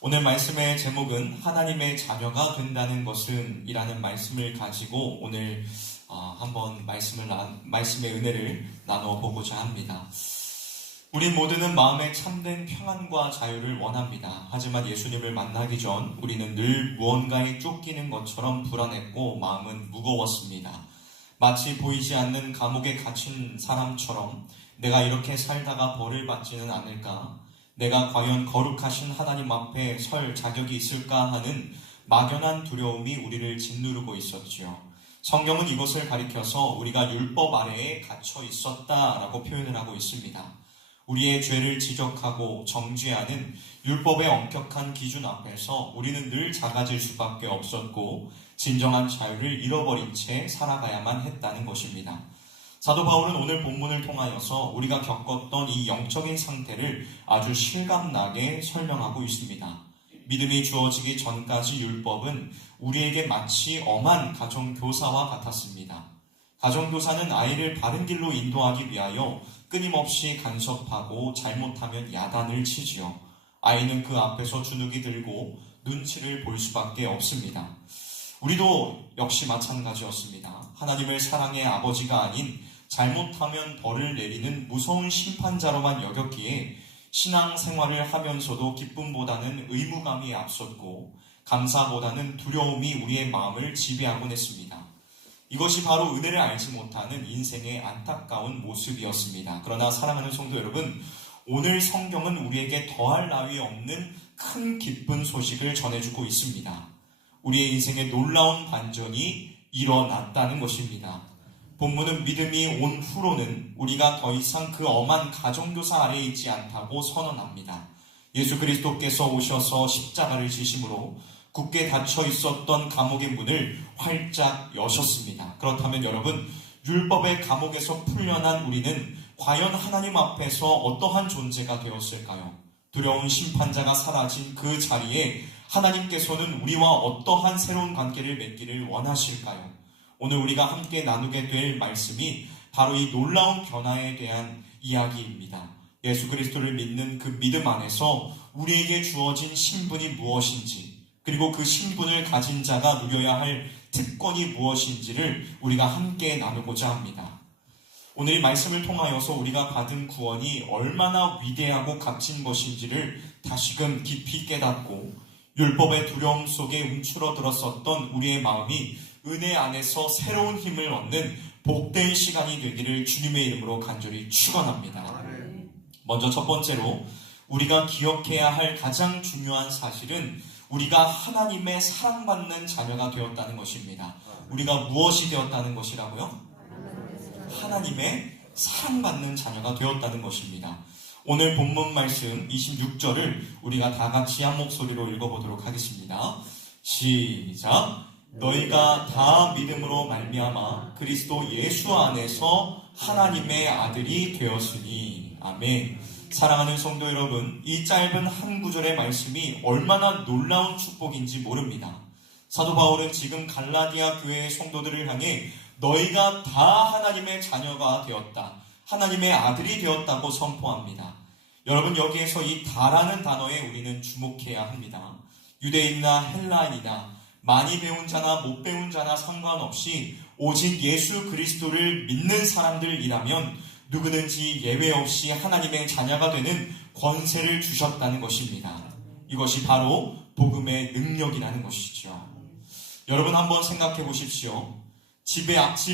오늘 말씀의 제목은 하나님의 자녀가 된다는 것은 이라는 말씀을 가지고 오늘 한번 말씀의 은혜를 나눠보고자 합니다. 우리 모두는 마음에 참된 평안과 자유를 원합니다. 하지만 예수님을 만나기 전 우리는 늘 무언가에 쫓기는 것처럼 불안했고 마음은 무거웠습니다. 마치 보이지 않는 감옥에 갇힌 사람처럼 내가 이렇게 살다가 벌을 받지는 않을까? 내가 과연 거룩하신 하나님 앞에 설 자격이 있을까 하는 막연한 두려움이 우리를 짓누르고 있었지요. 성경은 이것을 가리켜서 우리가 율법 아래에 갇혀 있었다라고 표현을 하고 있습니다. 우리의 죄를 지적하고 정죄하는 율법의 엄격한 기준 앞에서 우리는 늘 작아질 수밖에 없었고 진정한 자유를 잃어버린 채 살아가야만 했다는 것입니다. 사도 바울은 오늘 본문을 통하여서 우리가 겪었던 이 영적인 상태를 아주 실감나게 설명하고 있습니다. 믿음이 주어지기 전까지 율법은 우리에게 마치 엄한 가정교사와 같았습니다. 가정교사는 아이를 바른 길로 인도하기 위하여 끊임없이 간섭하고 잘못하면 야단을 치지요. 아이는 그 앞에서 주눅이 들고 눈치를 볼 수밖에 없습니다. 우리도 역시 마찬가지였습니다. 하나님을 사랑의 아버지가 아닌 잘못하면 벌을 내리는 무서운 심판자로만 여겼기에 신앙생활을 하면서도 기쁨보다는 의무감이 앞섰고 감사보다는 두려움이 우리의 마음을 지배하곤 했습니다. 이것이 바로 은혜를 알지 못하는 인생의 안타까운 모습이었습니다. 그러나 사랑하는 성도 여러분, 오늘 성경은 우리에게 더할 나위 없는 큰 기쁜 소식을 전해주고 있습니다. 우리의 인생에 놀라운 반전이 일어났다는 것입니다. 본문은 믿음이 온 후로는 우리가 더 이상 그 엄한 가정교사 아래에 있지 않다고 선언합니다. 예수 그리스도께서 오셔서 십자가를 지심으로 굳게 닫혀 있었던 감옥의 문을 활짝 여셨습니다. 그렇다면 여러분, 율법의 감옥에서 풀려난 우리는 과연 하나님 앞에서 어떠한 존재가 되었을까요? 두려운 심판자가 사라진 그 자리에 하나님께서는 우리와 어떠한 새로운 관계를 맺기를 원하실까요? 오늘 우리가 함께 나누게 될 말씀이 바로 이 놀라운 변화에 대한 이야기입니다. 예수 그리스도를 믿는 그 믿음 안에서 우리에게 주어진 신분이 무엇인지, 그리고 그 신분을 가진 자가 누려야 할 특권이 무엇인지를 우리가 함께 나누고자 합니다. 오늘 이 말씀을 통하여서 우리가 받은 구원이 얼마나 위대하고 값진 것인지를 다시금 깊이 깨닫고 율법의 두려움 속에 움츠러들었었던 우리의 마음이 은혜 안에서 새로운 힘을 얻는 복된 시간이 되기를 주님의 이름으로 간절히 축원합니다. 먼저 첫 번째로 우리가 기억해야 할 가장 중요한 사실은 우리가 하나님의 사랑받는 자녀가 되었다는 것입니다. 우리가 무엇이 되었다는 것이라고요? 하나님의 사랑받는 자녀가 되었다는 것입니다. 오늘 본문 말씀 26절을 우리가 다 같이 한 목소리로 읽어보도록 하겠습니다. 시작! 너희가 다 믿음으로 말미암아 그리스도 예수 안에서 하나님의 아들이 되었으니. 아멘. 사랑하는 성도 여러분, 이 짧은 한 구절의 말씀이 얼마나 놀라운 축복인지 모릅니다. 사도 바울은 지금 갈라디아 교회의 성도들을 향해 너희가 다 하나님의 자녀가 되었다, 하나님의 아들이 되었다고 선포합니다. 여러분, 여기에서 이 다라는 단어에 우리는 주목해야 합니다. 유대인이나 헬라인이나 많이 배운 자나 못 배운 자나 상관없이 오직 예수 그리스도를 믿는 사람들이라면 누구든지 예외 없이 하나님의 자녀가 되는 권세를 주셨다는 것입니다. 이것이 바로 복음의 능력이라는 것이죠. 여러분, 한번 생각해 보십시오. 집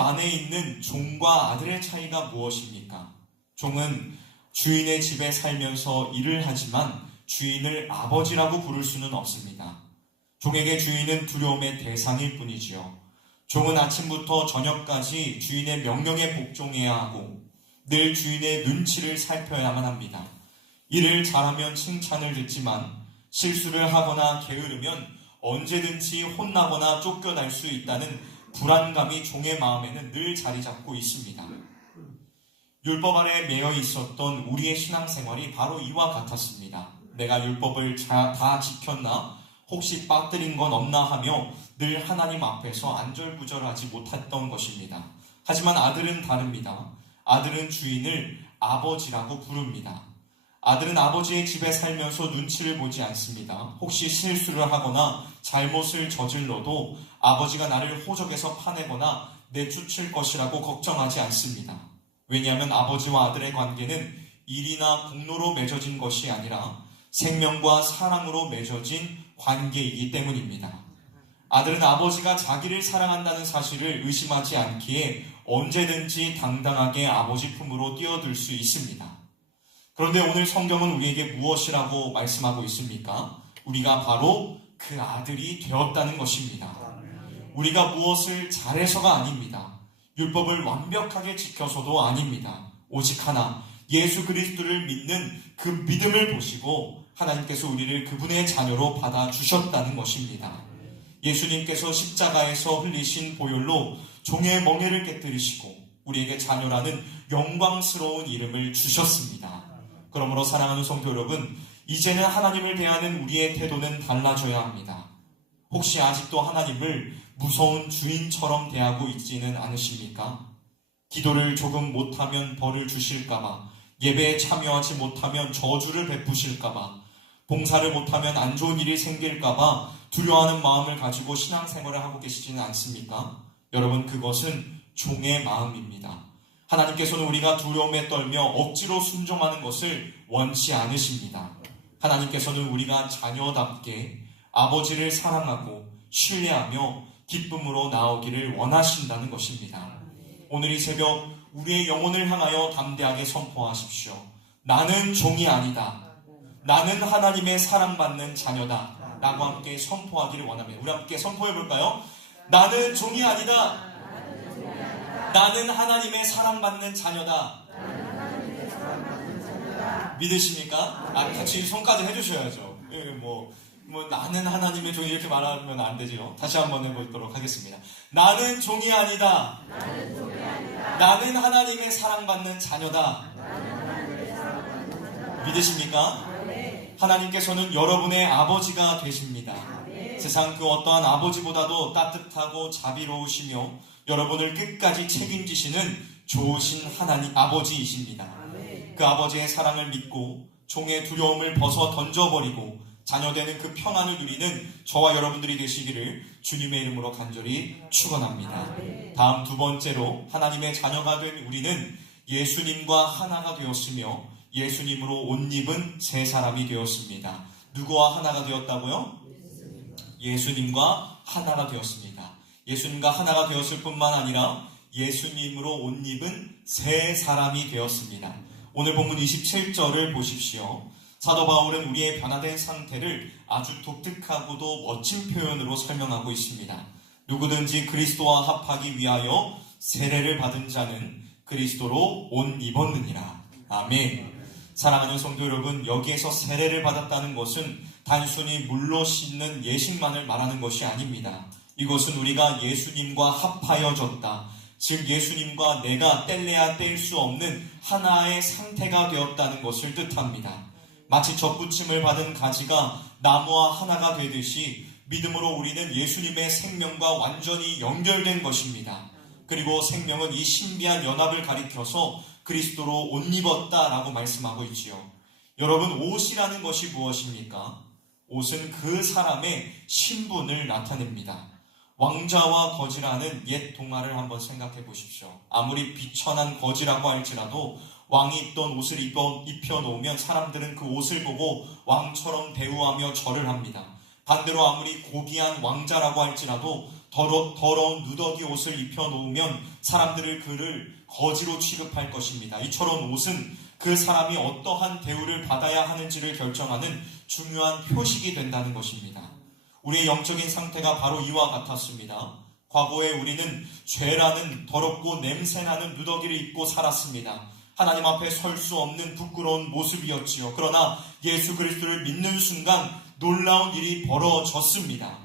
안에 있는 종과 아들의 차이가 무엇입니까? 종은 주인의 집에 살면서 일을 하지만 주인을 아버지라고 부를 수는 없습니다. 종에게 주인은 두려움의 대상일 뿐이지요. 종은 아침부터 저녁까지 주인의 명령에 복종해야 하고 늘 주인의 눈치를 살펴야만 합니다. 일을 잘하면 칭찬을 듣지만 실수를 하거나 게으르면 언제든지 혼나거나 쫓겨날 수 있다는 불안감이 종의 마음에는 늘 자리 잡고 있습니다. 율법 아래 매여 있었던 우리의 신앙생활이 바로 이와 같았습니다. 내가 율법을 다 지켰나? 혹시 빠뜨린 건 없나 하며 늘 하나님 앞에서 안절부절하지 못했던 것입니다. 하지만 아들은 다릅니다. 아들은 주인을 아버지라고 부릅니다. 아들은 아버지의 집에 살면서 눈치를 보지 않습니다. 혹시 실수를 하거나 잘못을 저질러도 아버지가 나를 호적에서 파내거나 내쫓을 것이라고 걱정하지 않습니다. 왜냐하면 아버지와 아들의 관계는 일이나 공로로 맺어진 것이 아니라 생명과 사랑으로 맺어진 관계이기 때문입니다. 아들은 아버지가 자기를 사랑한다는 사실을 의심하지 않기에 언제든지 당당하게 아버지 품으로 뛰어들 수 있습니다. 그런데 오늘 성경은 우리에게 무엇이라고 말씀하고 있습니까? 우리가 바로 그 아들이 되었다는 것입니다. 우리가 무엇을 잘해서가 아닙니다. 율법을 완벽하게 지켜서도 아닙니다. 오직 하나, 예수 그리스도를 믿는 그 믿음을 보시고 하나님께서 우리를 그분의 자녀로 받아주셨다는 것입니다. 예수님께서 십자가에서 흘리신 보혈로 종의 멍에를 깨뜨리시고 우리에게 자녀라는 영광스러운 이름을 주셨습니다. 그러므로 사랑하는 성도 여러분, 이제는 하나님을 대하는 우리의 태도는 달라져야 합니다. 혹시 아직도 하나님을 무서운 주인처럼 대하고 있지는 않으십니까? 기도를 조금 못하면 벌을 주실까봐, 예배에 참여하지 못하면 저주를 베푸실까봐, 봉사를 못하면 안 좋은 일이 생길까봐 두려워하는 마음을 가지고 신앙생활을 하고 계시지는 않습니까? 여러분, 그것은 종의 마음입니다. 하나님께서는 우리가 두려움에 떨며 억지로 순종하는 것을 원치 않으십니다. 하나님께서는 우리가 자녀답게 아버지를 사랑하고 신뢰하며 기쁨으로 나오기를 원하신다는 것입니다. 오늘 이 새벽 우리의 영혼을 향하여 담대하게 선포하십시오. 나는 종이 아니다. 나는 하나님의 사랑받는 자녀다. 라고 함께 선포하기를 원합니다. 우리 함께 선포해 볼까요? 나는 종이 아니다. 나는 하나님의 사랑받는 자녀다. 믿으십니까? 같이 손까지 해주셔야죠. 나는 하나님의 종이 이렇게 말하면 안 되죠. 다시 한번 해보도록 하겠습니다. 나는 종이 아니다. 나는 하나님의 사랑받는 자녀다. 믿으십니까? 하나님께서는 여러분의 아버지가 되십니다. 세상 그 어떠한 아버지보다도 따뜻하고 자비로우시며 여러분을 끝까지 책임지시는 좋으신 하나님 아버지이십니다. 그 아버지의 사랑을 믿고 종의 두려움을 벗어 던져버리고 자녀되는 그 평안을 누리는 저와 여러분들이 되시기를 주님의 이름으로 간절히 축원합니다. 다음 두 번째로 하나님의 자녀가 된 우리는 예수님과 하나가 되었으며 예수님으로 옷 입은 새 사람이 되었습니다. 누구와 하나가 되었다고요? 예수님과 하나가 되었습니다. 예수님과 하나가 되었을 뿐만 아니라 예수님으로 옷 입은 새 사람이 되었습니다. 오늘 본문 27절을 보십시오. 사도 바울은 우리의 변화된 상태를 아주 독특하고도 멋진 표현으로 설명하고 있습니다. 누구든지 그리스도와 합하기 위하여 세례를 받은 자는 그리스도로 옷 입었느니라. 아멘. 사랑하는 성도 여러분, 여기에서 세례를 받았다는 것은 단순히 물로 씻는 예식만을 말하는 것이 아닙니다. 이것은 우리가 예수님과 합하여졌다. 즉 예수님과 내가 뗄래야 뗄 수 없는 하나의 상태가 되었다는 것을 뜻합니다. 마치 접붙임을 받은 가지가 나무와 하나가 되듯이 믿음으로 우리는 예수님의 생명과 완전히 연결된 것입니다. 그리고 생명은 이 신비한 연합을 가리켜서 그리스도로 옷 입었다라고 말씀하고 있지요. 여러분, 옷이라는 것이 무엇입니까? 옷은 그 사람의 신분을 나타냅니다. 왕자와 거지라는 옛 동화를 한번 생각해 보십시오. 아무리 비천한 거지라고 할지라도 왕이 입던 옷을 입혀놓으면 사람들은 그 옷을 보고 왕처럼 대우하며 절을 합니다. 반대로 아무리 고귀한 왕자라고 할지라도 더러운 누더기 옷을 입혀놓으면 사람들을 그를 거지로 취급할 것입니다. 이처럼 옷은 그 사람이 어떠한 대우를 받아야 하는지를 결정하는 중요한 표식이 된다는 것입니다. 우리의 영적인 상태가 바로 이와 같았습니다. 과거에 우리는 죄라는 더럽고 냄새나는 누더기를 입고 살았습니다. 하나님 앞에 설 수 없는 부끄러운 모습이었지요. 그러나 예수 그리스도를 믿는 순간 놀라운 일이 벌어졌습니다.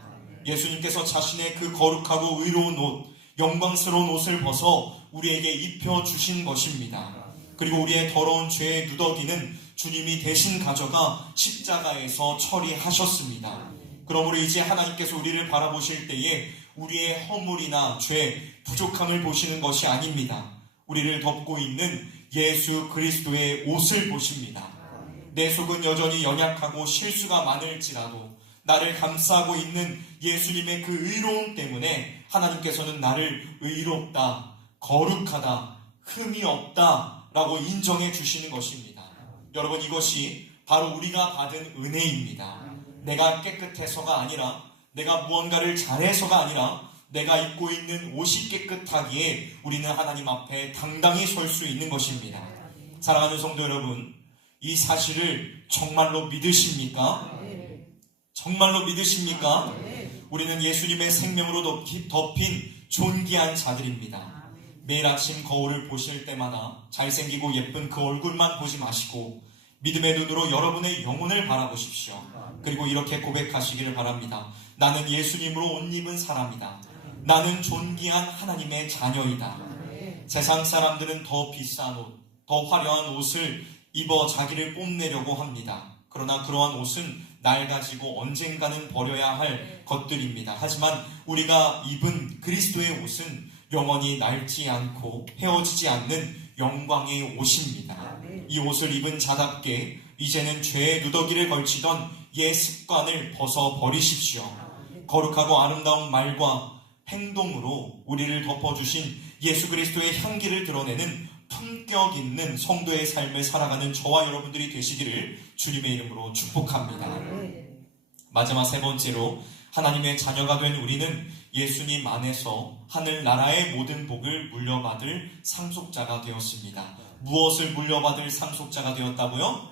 예수님께서 자신의 그 거룩하고 의로운 옷, 영광스러운 옷을 벗어 우리에게 입혀주신 것입니다. 그리고 우리의 더러운 죄의 누더기는 주님이 대신 가져가 십자가에서 처리하셨습니다. 그러므로 이제 하나님께서 우리를 바라보실 때에 우리의 허물이나 죄, 부족함을 보시는 것이 아닙니다. 우리를 덮고 있는 예수 그리스도의 옷을 보십니다. 내 속은 여전히 연약하고 실수가 많을지라도 나를 감싸고 있는 예수님의 그 의로움 때문에 하나님께서는 나를 의롭다, 거룩하다, 흠이 없다 라고 인정해 주시는 것입니다. 여러분, 이것이 바로 우리가 받은 은혜입니다. 내가 깨끗해서가 아니라, 내가 무언가를 잘해서가 아니라, 내가 입고 있는 옷이 깨끗하기에 우리는 하나님 앞에 당당히 설 수 있는 것입니다. 사랑하는 성도 여러분, 이 사실을 정말로 믿으십니까? 정말로 믿으십니까? 우리는 예수님의 생명으로 덮인 존귀한 자들입니다. 매일 아침 거울을 보실 때마다 잘생기고 예쁜 그 얼굴만 보지 마시고 믿음의 눈으로 여러분의 영혼을 바라보십시오. 그리고 이렇게 고백하시기를 바랍니다. 나는 예수님으로 옷 입은 사람이다. 나는 존귀한 하나님의 자녀이다. 세상 사람들은 더 비싼 옷, 더 화려한 옷을 입어 자기를 뽐내려고 합니다. 그러나 그러한 옷은 낡아지고 언젠가는 버려야 할 것들입니다. 하지만 우리가 입은 그리스도의 옷은 영원히 낡지 않고 헤어지지 않는 영광의 옷입니다. 이 옷을 입은 자답게 이제는 죄의 누더기를 걸치던 옛 습관을 벗어버리십시오. 거룩하고 아름다운 말과 행동으로 우리를 덮어주신 예수 그리스도의 향기를 드러내는 품격 있는 성도의 삶을 살아가는 저와 여러분들이 되시기를 주님의 이름으로 축복합니다. 마지막 세 번째로 하나님의 자녀가 된 우리는 예수님 안에서 하늘나라의 모든 복을 물려받을 상속자가 되었습니다. 무엇을 물려받을 상속자가 되었다고요?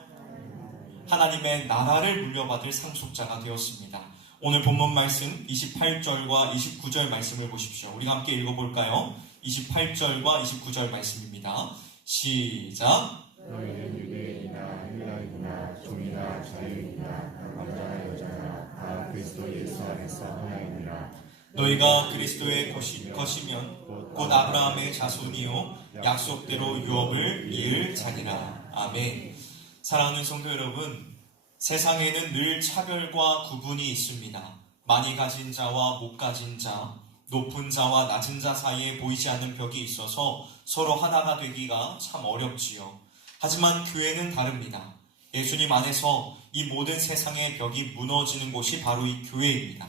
하나님의 나라를 물려받을 상속자가 되었습니다. 오늘 본문 말씀 28절과 29절 말씀을 보십시오. 우리가 함께 읽어볼까요? 28절과 29절 말씀입니다. 시작. 너희는 유대인이나 헬라인이나 종이나 자유인이나 남자나 여자나 다 그리스도 예수 안에서 하나이니라. 너희가 그리스도의 것이면 곧 아브라함의 자손이요 약속대로 유업을 이을 자니라. 아멘. 사랑하는 성도 여러분, 세상에는 늘 차별과 구분이 있습니다. 많이 가진 자와 못 가진 자, 높은 자와 낮은 자 사이에 보이지 않는 벽이 있어서 서로 하나가 되기가 참 어렵지요. 하지만 교회는 다릅니다. 예수님 안에서 이 모든 세상의 벽이 무너지는 곳이 바로 이 교회입니다.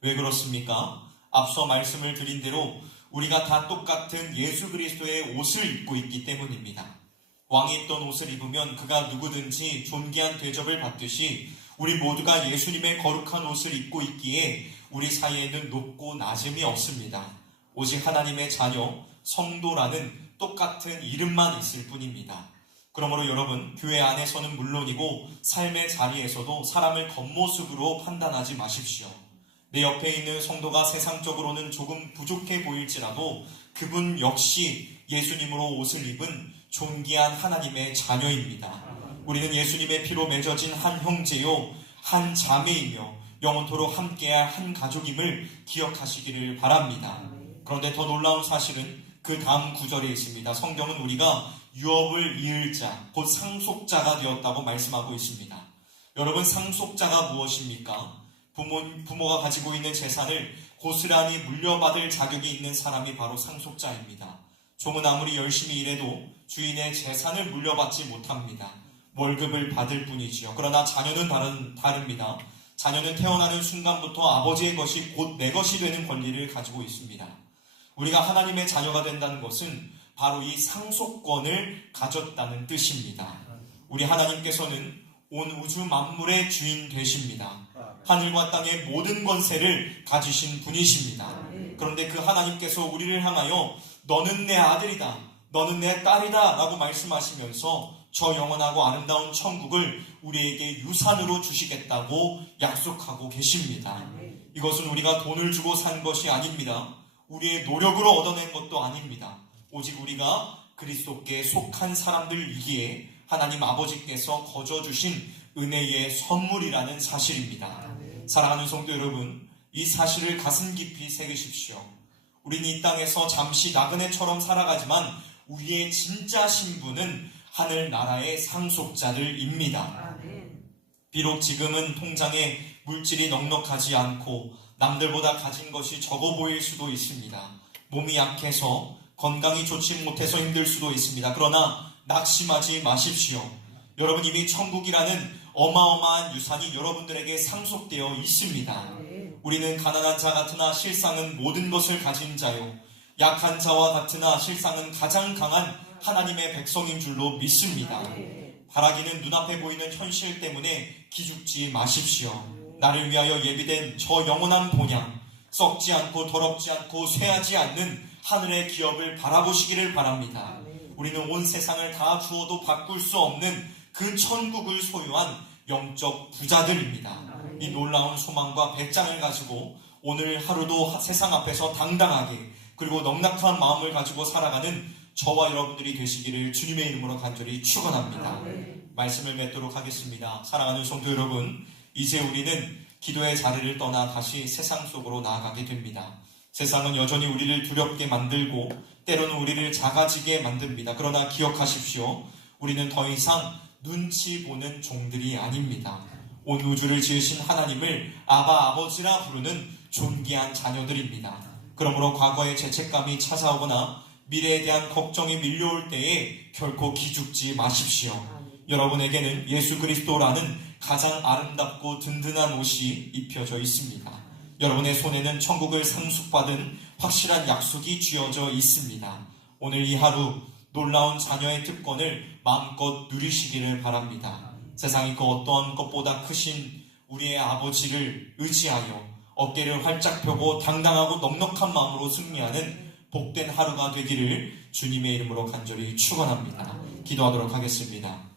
왜 그렇습니까? 앞서 말씀을 드린 대로 우리가 다 똑같은 예수 그리스도의 옷을 입고 있기 때문입니다. 왕이 입던 옷을 입으면 그가 누구든지 존귀한 대접을 받듯이 우리 모두가 예수님의 거룩한 옷을 입고 있기에 우리 사이에는 높고 낮음이 없습니다. 오직 하나님의 자녀, 성도라는 똑같은 이름만 있을 뿐입니다. 그러므로 여러분, 교회 안에서는 물론이고 삶의 자리에서도 사람을 겉모습으로 판단하지 마십시오. 내 옆에 있는 성도가 세상적으로는 조금 부족해 보일지라도 그분 역시 예수님으로 옷을 입은 존귀한 하나님의 자녀입니다. 우리는 예수님의 피로 맺어진 한 형제요, 한 자매이며 영원토록 함께할 한 가족임을 기억하시기를 바랍니다. 그런데 더 놀라운 사실은 그 다음 구절에 있습니다. 성경은 우리가 유업을 이을 자, 곧 상속자가 되었다고 말씀하고 있습니다. 여러분, 상속자가 무엇입니까? 부모가 가지고 있는 재산을 고스란히 물려받을 자격이 있는 사람이 바로 상속자입니다. 종은 아무리 열심히 일해도 주인의 재산을 물려받지 못합니다. 월급을 받을 뿐이지요. 그러나 자녀는 다릅니다. 자녀는 태어나는 순간부터 아버지의 것이 곧 내 것이 되는 권리를 가지고 있습니다. 우리가 하나님의 자녀가 된다는 것은 바로 이 상속권을 가졌다는 뜻입니다. 우리 하나님께서는 온 우주 만물의 주인 되십니다. 하늘과 땅의 모든 권세를 가지신 분이십니다. 그런데 그 하나님께서 우리를 향하여 너는 내 아들이다, 너는 내 딸이다 라고 말씀하시면서 저 영원하고 아름다운 천국을 우리에게 유산으로 주시겠다고 약속하고 계십니다. 이것은 우리가 돈을 주고 산 것이 아닙니다. 우리의 노력으로 얻어낸 것도 아닙니다. 오직 우리가 그리스도께 속한 사람들이기에 하나님 아버지께서 거저주신 은혜의 선물이라는 사실입니다. 사랑하는 성도 여러분, 이 사실을 가슴 깊이 새기십시오. 우리는 이 땅에서 잠시 나그네처럼 살아가지만 우리의 진짜 신분은 하늘나라의 상속자들입니다. 비록 지금은 통장에 물질이 넉넉하지 않고 남들보다 가진 것이 적어 보일 수도 있습니다. 몸이 약해서 건강이 좋지 못해서 힘들 수도 있습니다. 그러나 낙심하지 마십시오. 여러분 이미 천국이라는 어마어마한 유산이 여러분들에게 상속되어 있습니다. 우리는 가난한 자 같으나 실상은 모든 것을 가진 자요, 약한 자와 같으나 실상은 가장 강한 하나님의 백성인 줄로 믿습니다. 바라기는 눈앞에 보이는 현실 때문에 기죽지 마십시오. 나를 위하여 예비된 저 영원한 본향, 썩지 않고 더럽지 않고 쇠하지 않는 하늘의 기업을 바라보시기를 바랍니다. 우리는 온 세상을 다 주어도 바꿀 수 없는 그 천국을 소유한 영적 부자들입니다. 이 놀라운 소망과 배짱을 가지고 오늘 하루도 세상 앞에서 당당하게 그리고 넉넉한 마음을 가지고 살아가는 저와 여러분들이 되시기를 주님의 이름으로 간절히 축원합니다. 말씀을 맺도록 하겠습니다. 사랑하는 성도 여러분, 이제 우리는 기도의 자리를 떠나 다시 세상 속으로 나아가게 됩니다. 세상은 여전히 우리를 두렵게 만들고 때로는 우리를 작아지게 만듭니다. 그러나 기억하십시오. 우리는 더 이상 눈치 보는 종들이 아닙니다. 온 우주를 지으신 하나님을 아바 아버지라 부르는 존귀한 자녀들입니다. 그러므로 과거의 죄책감이 찾아오거나 미래에 대한 걱정이 밀려올 때에 결코 기죽지 마십시오. 여러분에게는 예수 그리스도라는 가장 아름답고 든든한 옷이 입혀져 있습니다. 여러분의 손에는 천국을 상속받은 확실한 약속이 쥐어져 있습니다. 오늘 이 하루 놀라운 자녀의 특권을 마음껏 누리시기를 바랍니다. 세상이 그 어떠한 것보다 크신 우리의 아버지를 의지하여 어깨를 활짝 펴고 당당하고 넉넉한 마음으로 승리하는 복된 하루가 되기를 주님의 이름으로 간절히 축원합니다. 기도하도록 하겠습니다.